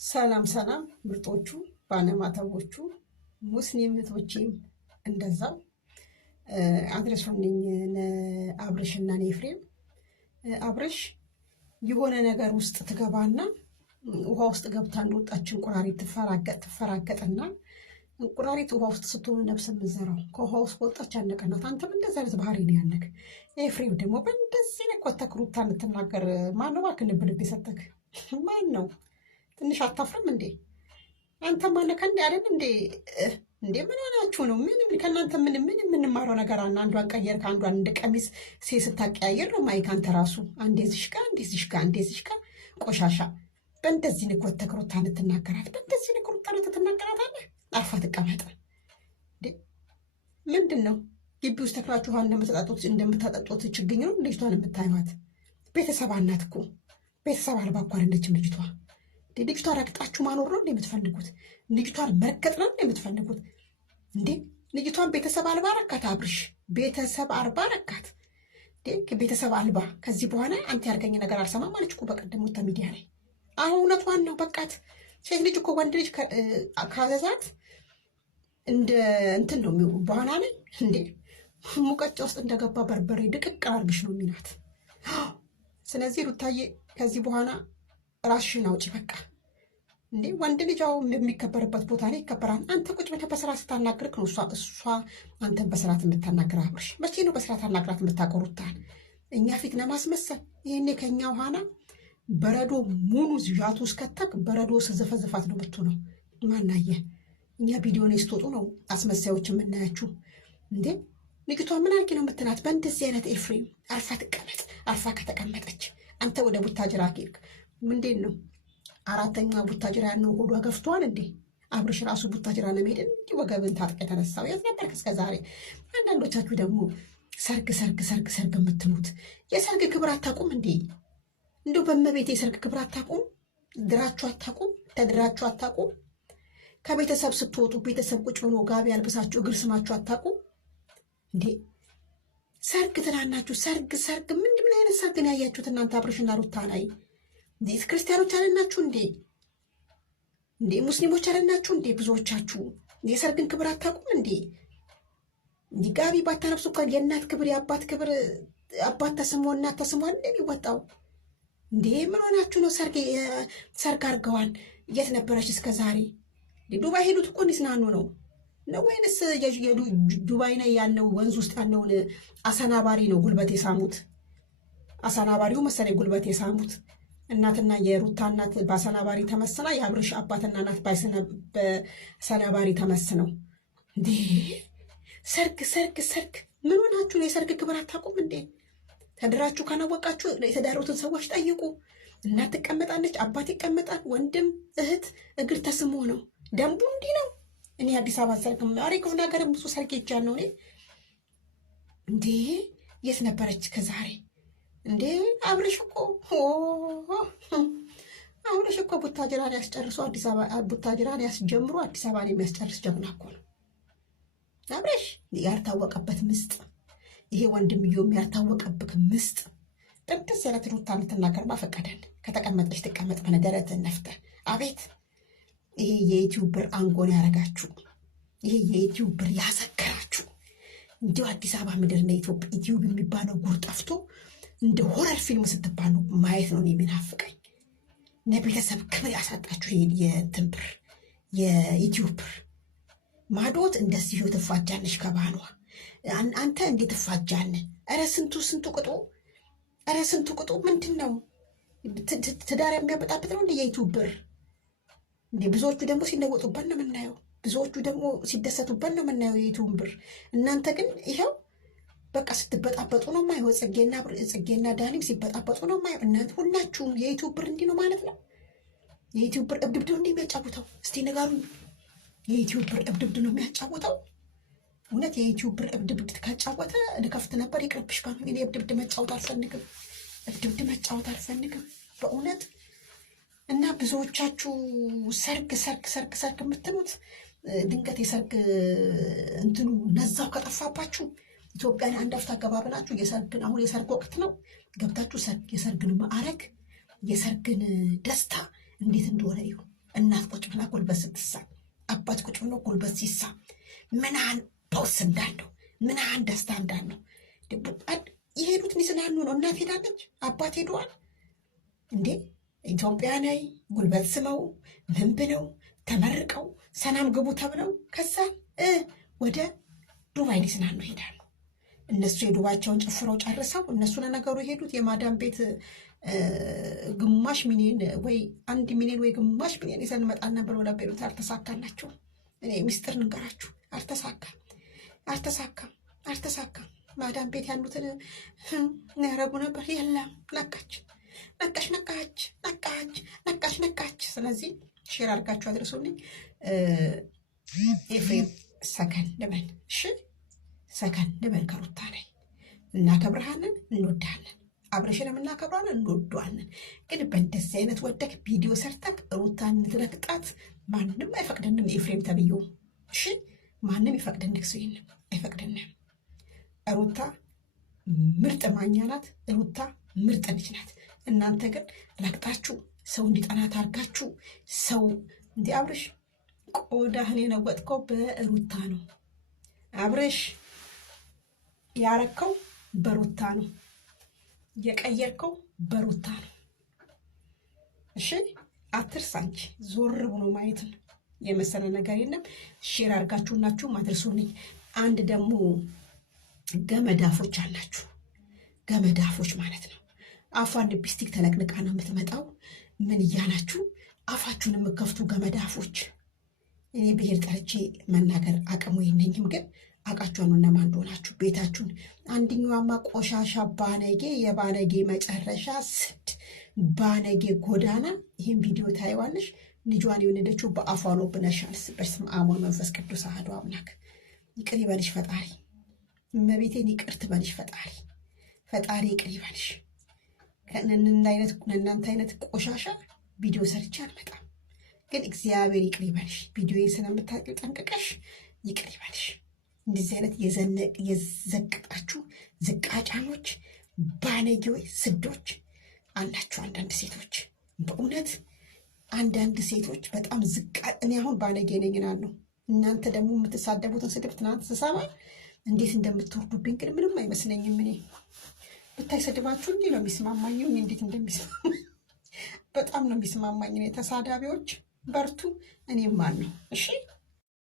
ሰላም ሰላም ምርጦቹ ባለማተቦቹ ሙስሊም እህቶቼም እንደዛው አድረሱልኝ ለአብርሽና ለኤፍሬም። አብርሽ የሆነ ነገር ውስጥ ትገባና ውሃ ውስጥ ገብታ እንደወጣች እንቁራሪት ትፈራገጥና እንቁራሪት ውሃ ውስጥ ስትሆን ነብስ የምትዘራው ከውሃ ውስጥ ወጣች ያነቀናት። አንተም እንደዚህ አይነት ባህሪ ነው ያለክ። ኤፍሬም ደግሞ በእንደዚህ ነው ኮተክ ሩታ የምትናገር ማነው? እባክህ ልብ ልብ የሰጠክ ማን ነው? ትንሽ አታፍርም እንዴ? አንተ ማለከ እንዴ አይደል እንዴ? እንዴ ምን ሆናችሁ ነው? ምን ከእናንተ ምን የምንማረው ነገር አለ? አንዷን ቀየር ከአንዷን እንደ ቀሚስ ስታቀያየር ነው ማይክ። አንተ ራሱ አንዴ ዝሽካ አንዴ ዝሽካ አንዴ ዝሽካ ቆሻሻ። በእንደዚህ ነው ኮተክ ሩታ ልትናገራት። በእንደዚህ ነው ሩታ ልትናገራት አለ። አርፋ ትቀመጥ እንዴ? ምንድን ነው ግቢ ውስጥ ተክላችሁ ውሃ እንደምታጠጡት ችግኝ ነው ልጅቷን የምታዩት? ቤተሰብ አናት እኮ ቤተሰብ አልባ እኮ አይደለችም ልጅቷ። ልጅቷ ረግጣችሁ ማኖር ነው የምትፈልጉት? ልጅቷን መርገጥ ነው የምትፈልጉት እንዴ? ልጅቷን ቤተሰብ አልባ ረካት አብርሽ፣ ቤተሰብ አልባ ረካት። ቤተሰብ አልባ ከዚህ በኋላ አንተ ያርገኝ ነገር አልሰማም አለች እኮ በቀደም ወጥታ ሚዲያ ላይ። አሁን እውነቷን ነው በቃት። ሴት ልጅ እኮ ወንድ ልጅ ካዘዛት እንደ እንትን ነው በኋላ ላይ እንዴ ሙቀጫ ውስጥ እንደገባ በርበሬ ድቅቅ አርግሽ ነው የሚናት። ስለዚህ ሩታዬ ከዚህ በኋላ ራስሽን አውጪ በቃ። እንዴ ወንድ ልጅ አሁን የሚከበርበት ቦታ ላይ ይከበራል። አንተ ቁጭ ብለህ በስርዓት ስታናግርክ ነው እሷ አንተን በስርዓት የምታናግር። አብርሽ መቼ ነው በስርዓት አናግራት የምታቆሩታል? እኛ ፊት ለማስመሰል ይህኔ ከኛ ኋላ በረዶ ሙሉ ዣቱ ውስጥ ከተክ በረዶ ስዘፈዘፋት ነው ምትሆነው። ማናየ እኛ ቪዲዮ ላይ ስትወጡ ነው አስመሳዮች የምናያችሁ። እንዴ ልጅቷ ምን አርጊ ነው የምትላት? በእንደዚህ አይነት ኤፍሬም አርፋ ትቀመጥ። አርፋ ከተቀመጠች አንተ ወደ ቡታጅራ ኬድክ ምንድን ነው? አራተኛ ቡታጅራ ያለው ሆዷ ገፍቷል እንዴ? አብርሽ ራሱ ቡታጅራ ለመሄድ እንዲህ ወገብን ታጥቀ የተነሳው የት ነበርክ እስከ ዛሬ? አንዳንዶቻችሁ ደግሞ ሰርግ ሰርግ ሰርግ ሰርግ የምትሉት የሰርግ ክብር አታቁም እንዴ? እንዲሁ በመቤት የሰርግ ክብር አታቁም? ድራችሁ አታቁም? ተድራችሁ አታቁም? ከቤተሰብ ስትወጡ ቤተሰብ ቁጭ ብሎ ጋቢ ያልብሳችሁ እግር ስማችሁ አታቁም እንዴ? ሰርግ ትላናችሁ። ሰርግ ሰርግ ምን አይነት ሰርግን ያያችሁት እናንተ? አብርሽና ሩታ ላይ እንዴት ክርስቲያኖች አለናችሁ እንዴ? እንዴ ሙስሊሞች አለናችሁ እንዴ? ብዙዎቻችሁ የሰርግን ክብር አታውቁም እንዴ? እንዲህ ጋቢ ባታነብሱ እኮ የእናት ክብር የአባት ክብር አባት ተስሞ እናት ተስሞ እንደሚወጣው እንዴ ምን ሆናችሁ ነው? ሰርግ አድርገዋል። የት ነበረች እስከ ዛሬ? ዱባይ ሄዱት እኮ እንዲዝናኑ ነው ነው ወይንስ ዱባይ ላይ ያለው ወንዝ ውስጥ ያለውን አሰናባሪ ነው ጉልበት የሳሙት? አሰናባሪው መሰለኝ ጉልበት የሳሙት። እናትና የሩታ እናት በአሰናባሪ ተመስላ የአብርሽ አባትና እናት በሰናባሪ ተመስነው እንዴ! ሰርግ ሰርግ ሰርግ ምን ሆናችሁ ነው? የሰርግ ክብር አታውቁም እንዴ? ተድራችሁ ካናወቃችሁ የተዳሩትን ሰዎች ጠይቁ። እናት ትቀመጣለች፣ አባት ይቀመጣል፣ ወንድም እህት እግር ተስሞ ነው። ደንቡ እንዲህ ነው። እኔ አዲስ አበባ ሰርግ አሪኩፍ ነገር ብዙ ሰርግ ይጃነው እኔ እንዴ የት ነበረች ከዛሬ? እንዴ አብርሽ እኮ ቡታጅራን ያስጨርሱ አዲስ አበባ ቡታጅራን ያስጀምሩ አዲስ አበባን የሚያስጨርስ ጀግና እኮ ነው አብርሽ። ያልታወቀበት ምስጥ ይሄ ወንድምየው ያልታወቀብክ ምስጥ ጥንትስ ያለት ሩታ ልትናገር ማፈቀደን ከተቀመጠች ትቀመጥ በነደረት ነፍተ። አቤት ይሄ የዩቲዩብ ብር አንጎን ያረጋችሁ፣ ይሄ የዩቲዩብ ብር ያሰከራችሁ። እንዲሁ አዲስ አበባ ምድር ነው ዩቲዩብ የሚባለው ጉር ጠፍቶ እንደ ሆረር ፊልም ስትባሉ ማየት ነው የሚናፍቀኝ። ለቤተሰብ ክብር ያሳጣችሁ የእንትን ብር የዩቲዩብ ብር ማዶት እንደዚሁ ትፋጃለሽ ከባሏ። አንተ እንዴት ትፋጃለህ? ኧረ ስንቱ ቅጡ! ኧረ ስንቱ ቅጡ! ምንድን ነው ትዳር የሚያበጣብጥ ነው እንደ የዩቲዩብ ብር እንዴ? ብዙዎቹ ደግሞ ሲለወጡበት ነው የምናየው። ብዙዎቹ ደግሞ ሲደሰቱበት ነው የምናየው የዩቲዩብ ብር። እናንተ ግን ይኸው በቃ ስትበጣበጡ ነው የማየው። ጽጌና ዳኒም ሲበጣበጡ ነው የማየው። እናንተ ሁላችሁም የዩቲዩብ ብር እንዲህ ነው ማለት ነው። የዩቲዩብ ብር እብድብድ ነው የሚያጫውተው? እስቲ ንገሩኝ። የዩቲዩብ ብር እብድብድ ነው የሚያጫውተው? እውነት የዩቲዩብ ብር እብድብድ ካጫወተ ልከፍት ነበር። ይቅርብሽ ባሉ እኔ እብድብድ መጫወት አልፈልግም። እብድብድ መጫወት አልፈልግም በእውነት። እና ብዙዎቻችሁ ሰርግ ሰርግ ሰርግ ሰርግ የምትሉት ድንገት የሰርግ እንትኑ ነዛው ከጠፋባችሁ ኢትዮጵያን አንድ አፍታ አገባብላችሁ የሰርግን አሁን የሰርግ ወቅት ነው ገብታችሁ የሰርግን ማዕረግ የሰርግን ደስታ እንዴት እንደሆነ ይሁን እናት ቁጭ ብላ ጉልበት ስትሳም፣ አባት ቁጭ ብሎ ጉልበት ሲሳም ምናን ፖስ እንዳለው ምናን ደስታ እንዳለው የሄዱት ሊዝናኑ ነው። እናት ሄዳለች፣ አባት ሄደዋል። እንዴ ኢትዮጵያ ላይ ጉልበት ስመው ምን ብለው ተመርቀው ሰላም ግቡ ተብለው ከዛ ወደ ዱባይ ሊዝናኑ ይሄዳሉ። እነሱ የዱባቸውን ጨፍረው ጨርሰው እነሱ ለነገሩ የሄዱት የማዳም ቤት ግማሽ ሚሊዮን ወይ 1 ሚሊዮን ወይ ግማሽ ሚሊዮን ይዘን መጣና ብለው ነበሩት። አልተሳካላቸውም። እኔ ሚስጥር ንገራችሁ፣ አልተሳካም። ማዳም ቤት ያሉትን ያረጉ ነበር። የለም ነቃች። ስለዚህ ሼር አድርጋችሁ አድርሱልኝ። ኤፍሬም ሰከን ልበል፣ እሺ ሰከን ልበል። ከሩታ ላይ እናከብርሃለን፣ እንወዳለን። አብረሽንም እናከብራለን፣ እንወደዋለን። ግን በእንደዚህ አይነት ወደክ ቪዲዮ ሰርተክ ሩታን እንድትረግጣት ማንም አይፈቅድንም። ኤፍሬም ተብዬው እሺ፣ ማንም ይፈቅድንክ ሰው የለም፣ አይፈቅድንም። ሩታ ምርጥ ማኛ ናት። ሩታ ምርጥ ልጅ ናት። እናንተ ግን ረግጣችሁ ሰው እንዲጠናት አድርጋችሁ ሰው እንዲ አብርሽ ቆዳህን የነወጥከው በሩታ ነው። አብርሽ ያረከው በሩታ ነው። የቀየርከው በሩታ ነው። እሺ አትርሳንች። ዞር ብሎ ማየት ነው የመሰለ ነገር የለም። ሼር አድርጋችሁናችሁ ማድረሱልኝ። አንድ ደግሞ ገመዳፎች አላችሁ። ገመዳፎች ማለት ነው አፏን ሊፕስቲክ ተለቅልቃ ነው የምትመጣው። ምን እያላችሁ አፋችሁን የምከፍቱ ገመዳፎች። እኔ ብሄር ጠርቼ መናገር አቅሙ የለኝም፣ ግን አውቃችኋለሁ እነማን እንደሆናችሁ ቤታችሁን። አንደኛዋማ ቆሻሻ ባነጌ፣ የባነጌ መጨረሻ ስድ ባነጌ ጎዳና። ይህን ቪዲዮ ታይዋለሽ። ልጇን የወለደችው በአፏ ነው ብለሻል። በስመ አብ ወወልድ ወመንፈስ ቅዱስ አሐዱ አምላክ። ይቅር ይበልሽ ፈጣሪ። እመቤቴን ይቅር ትበልሽ ፈጣሪ። ፈጣሪ ይቅር ይበልሽ። ከእናንተ አይነት ቆሻሻ ቪዲዮ ሰርቼ አልመጣም፣ ግን እግዚአብሔር ይቅር ይበልሽ። ቪዲዮ ስለምታውቂው ጠንቅቀሽ ይቅር ይበልሽ። እንደዚህ አይነት የዘቅጣችሁ ዝቃጫሞች፣ ባለጌዎች፣ ስዶች አላችሁ አንዳንድ ሴቶች። በእውነት አንዳንድ ሴቶች በጣም እኔ አሁን ባለጌ ነኝ እላለሁ። እናንተ ደግሞ የምትሳደቡትን ስድብ ትናንት ስሰማ እንዴት እንደምትወርዱብኝ ግን ምንም አይመስለኝም። እኔ ብታይ ስድባችሁ እንዲህ ነው የሚስማማኝ። እንዴት እንደሚስማማኝ በጣም ነው የሚስማማኝ። እኔ ተሳዳቢዎች በርቱ። እኔም ማን ነው እሺ